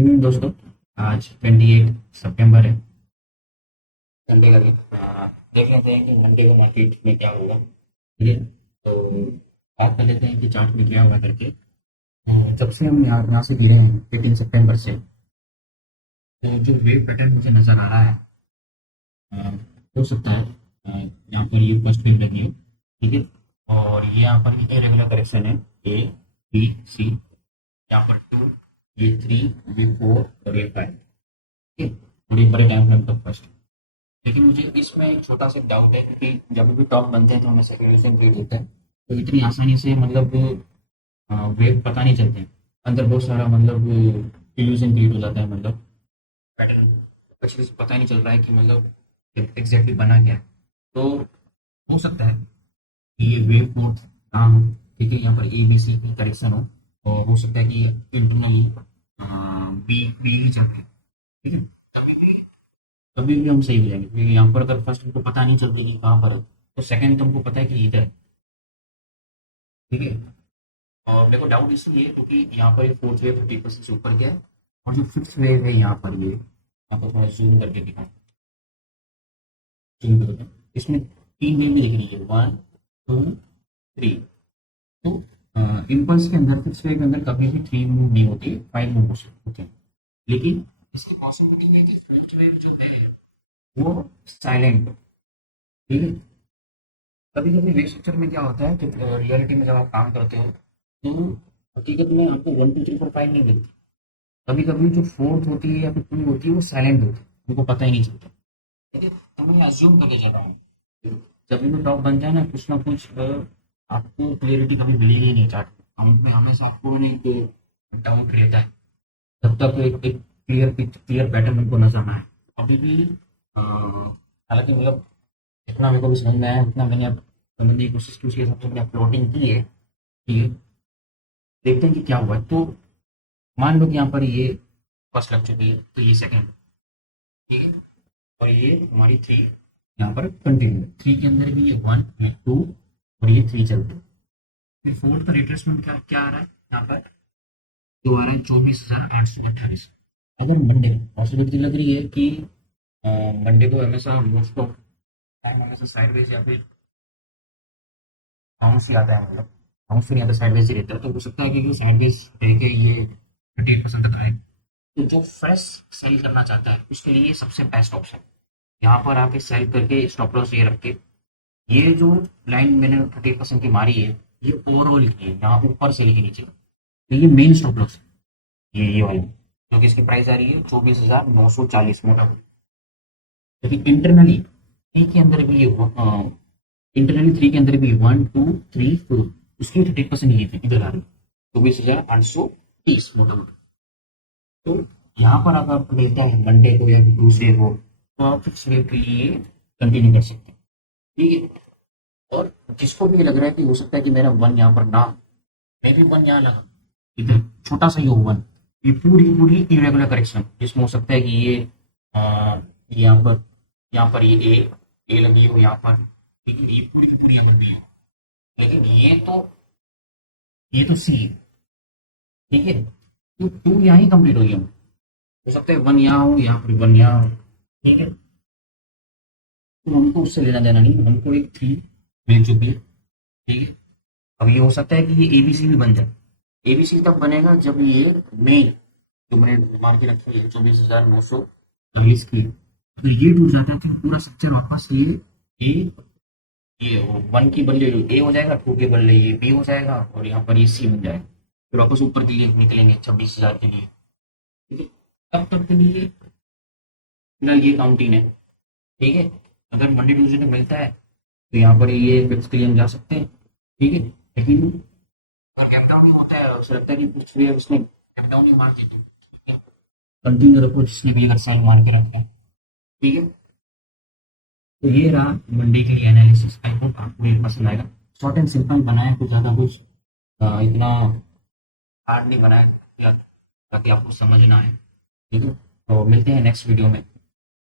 दोस्तों, आज 28 सितंबर है। संडे का दिन। देख लेते हैं कि मंडे को मार्केट में क्या होगा। ठीक है, तो बात कर लेते हैं कि चार्ट में क्या होगा करके। जब से हम यहाँ से गिरे हैं 18 सितंबर से, तो जो वेव पैटर्न मुझे नज़र आ रहा है, अ, हो सकता है यहाँ पर ये फर्स्ट वेव लगी हो। ठीक है, और ये यहाँ पर ये रेगुलर करेक्शन है। ए, बी, सी, यहाँ पर 2, ये 3, ये 4 और ये 5। ठीक है, बड़े बड़े टाइम फ्रेम तक फर्स्ट। लेकिन मुझे इसमें एक छोटा सा डाउट है, क्योंकि जब भी टॉप बनते हैं तो हमें सेक्रेशन क्रिएट होता है, तो इतनी आसानी से मतलब वेव पता नहीं चलते हैं। अंदर बहुत सारा मतलब इल्यूजन क्रिएट हो जाता है, मतलब पैटर्न अच्छे से पता ही नहीं चल रहा है कि मतलब एग्जैक्टली बना क्या है। तो हो सकता है कि ये वेव फोर्थ ना हो। ठीक है, यहाँ पर ए बी सी की करेक्शन हो, और हो सकता है कि इंटरनली बी बी ही चल रहे हैं। ठीक है, कभी भी हम सही हो जाएंगे, क्योंकि यहाँ पर अगर फर्स्ट हमको पता नहीं चल रही कि कहाँ पर है, तो सेकंड तुमको पता है कि इधर है। ठीक है, और मेरे को डाउट इसलिए है क्योंकि यहाँ पर ये फोर्थ वेव 50% से ऊपर गया है, और जो फिफ्थ वेव है यहाँ पर, ये यहाँ पर थोड़ा जूम करके दिखाऊं, जूम करके इसमें तीन वेव भी दिख रही है, 1 2 3। तो इम्पल्स के अंदर, फिफ्थ वेव के अंदर कभी भी 3 मूव नहीं होती, 5 मूव होते हैं। लेकिन इसकी पॉसिबिलिटी है कि फोर्थ वेव जो है वो साइलेंट। ठीक है, कभी कभी वेव स्ट्रक्चर में क्या होता है कि रियलिटी में जब आप काम करते हो, तो हकीकत में आपको 1 2 3 4 5 नहीं मिलती। कभी कभी जो फोर्थ होती है या फिर टू होती है वो साइलेंट होती है, उनको पता ही नहीं चलता। ठीक है, तो मैं अज्यूम करके चल रहा हूँ, जब भी टॉप बन जाए ना कुछ आपको क्लियरिटी कभी मिलेगी ही नहीं चार्ट में हमेशा आपको नहीं तो डाउट रहता है। तब तक एक क्लियर पैटर्न हमको नजर ना आए अभी भी। हालांकि मतलब जितना मेरे को भी समझ में आया उतना मैंने अब समझने की कोशिश की, उसके हिसाब से मैंने प्लॉटिंग की है। ठीक है, देखते हैं कि क्या हुआ है। तो मान लो कि यहाँ पर ये फर्स्ट लग चुकी है, तो ये सेकंड। ठीक है, और ये हमारी थ्री यहाँ पर कंटिन्यू, थ्री के अंदर भी ये 1 ये 2 और ये 3 चलते हैं। फिर फोर्थ का रिट्रेसमेंट क्या क्या आ रहा है यहाँ पर, जो आ रहा है 24,828। अगर मंडे पॉसिबिलिटी लग रही है कि मंडे को हमेशा मोस्ट ऑफ टाइम हमेशा साइडवेज या फिर बाउंस ही आता है, मतलब बाउंस भी नहीं आता, साइडवेज ही रहता है। तो हो सकता है कि साइडवेज रह के ये 38% तक आए। तो जो फ्रेश सेल करना चाहता है उसके लिए ये सबसे बेस्ट ऑप्शन। यहाँ पर आके सेल करके स्टॉप लॉस ये रख के, ये जो लाइन मैंने 38% की मारी है, ये ओवरऑल की है, यहाँ ऊपर से लेके नीचे, तो ये मेन स्टॉप लॉस है, ये वाली, जो कि इसकी प्राइस आ रही है 24,940 मोटा मोटी। लेकिन इंटरनली थ्री के अंदर भी ये इंटरनली थ्री के अंदर भी 1 2 3 4, उसकी 30% ये थी इधर आ रही, 24,830 मोटा मोटा। तो यहाँ पर अगर आपको मिलता है मंडे को या ट्यूसडे को, तो आप फिक्स वेव के लिए कंटिन्यू कर सकते हैं। ठीक है, और जिसको भी लग रहा है कि हो सकता है कि मेरा वन यहाँ पर ना, मैं भी वन यहाँ लगा, इधर छोटा सा ही हो वन, ये पूरी पूरी इरेगुलर करेक्शन, जिसमें हो सकता है कि ये यहाँ पर ये ए लगी हो यहाँ पर। ठीक है, ये पूरी की पूरी यहाँ पर बी है, लेकिन ये तो सी है। ठीक है, तो टू यहाँ ही कंप्लीट हो गया, हो सकता है वन यहाँ हो, यहाँ पर वन यहाँ हो। ठीक है, तो हमको उससे लेना देना नहीं, हमको एक थ्री मिल चुकी है। ठीक है, अब ये हो सकता है कि ये एबीसी भी बन जाए। एबीसी तब बनेगा जब ये मेन जो मैंने मान के रखी है 24,940 की, अगर ये टूट जाता है तो पूरा स्ट्रक्चर वापस ए ये वन की बदले ए हो जाएगा, टू के बदले ये बी हो जाएगा, और यहाँ पर ये सी बन जाएगा। फिर वापस ऊपर के लिए निकलेंगे 26,000 के लिए। ठीक है, तब तक के लिए फिलहाल ये काउंटिंग है। ठीक है, अगर मंडे ट्यूजडे तक मिलता है तो यहाँ पर ये फिक्स के लिए हम जा सकते हैं। ठीक है, लेकिन अगर गैप डाउन नहीं होता है, उसे लगता है कि कुछ भी उसने गैप डाउन नहीं मार देती, ठीक है, कंटिन्यू रखो जिसने भी अगर साइन मार के रखा है। ठीक है, तो ये रहा मंडे के लिए एनालिसिस। आई होप आपको ये पसंद आएगा। शॉर्ट एंड सिंपल बनाया, कुछ ज़्यादा कुछ इतना हार्ड नहीं बनाया, ताकि आपको समझ ना आए। ठीक है, तो मिलते हैं नेक्स्ट वीडियो में।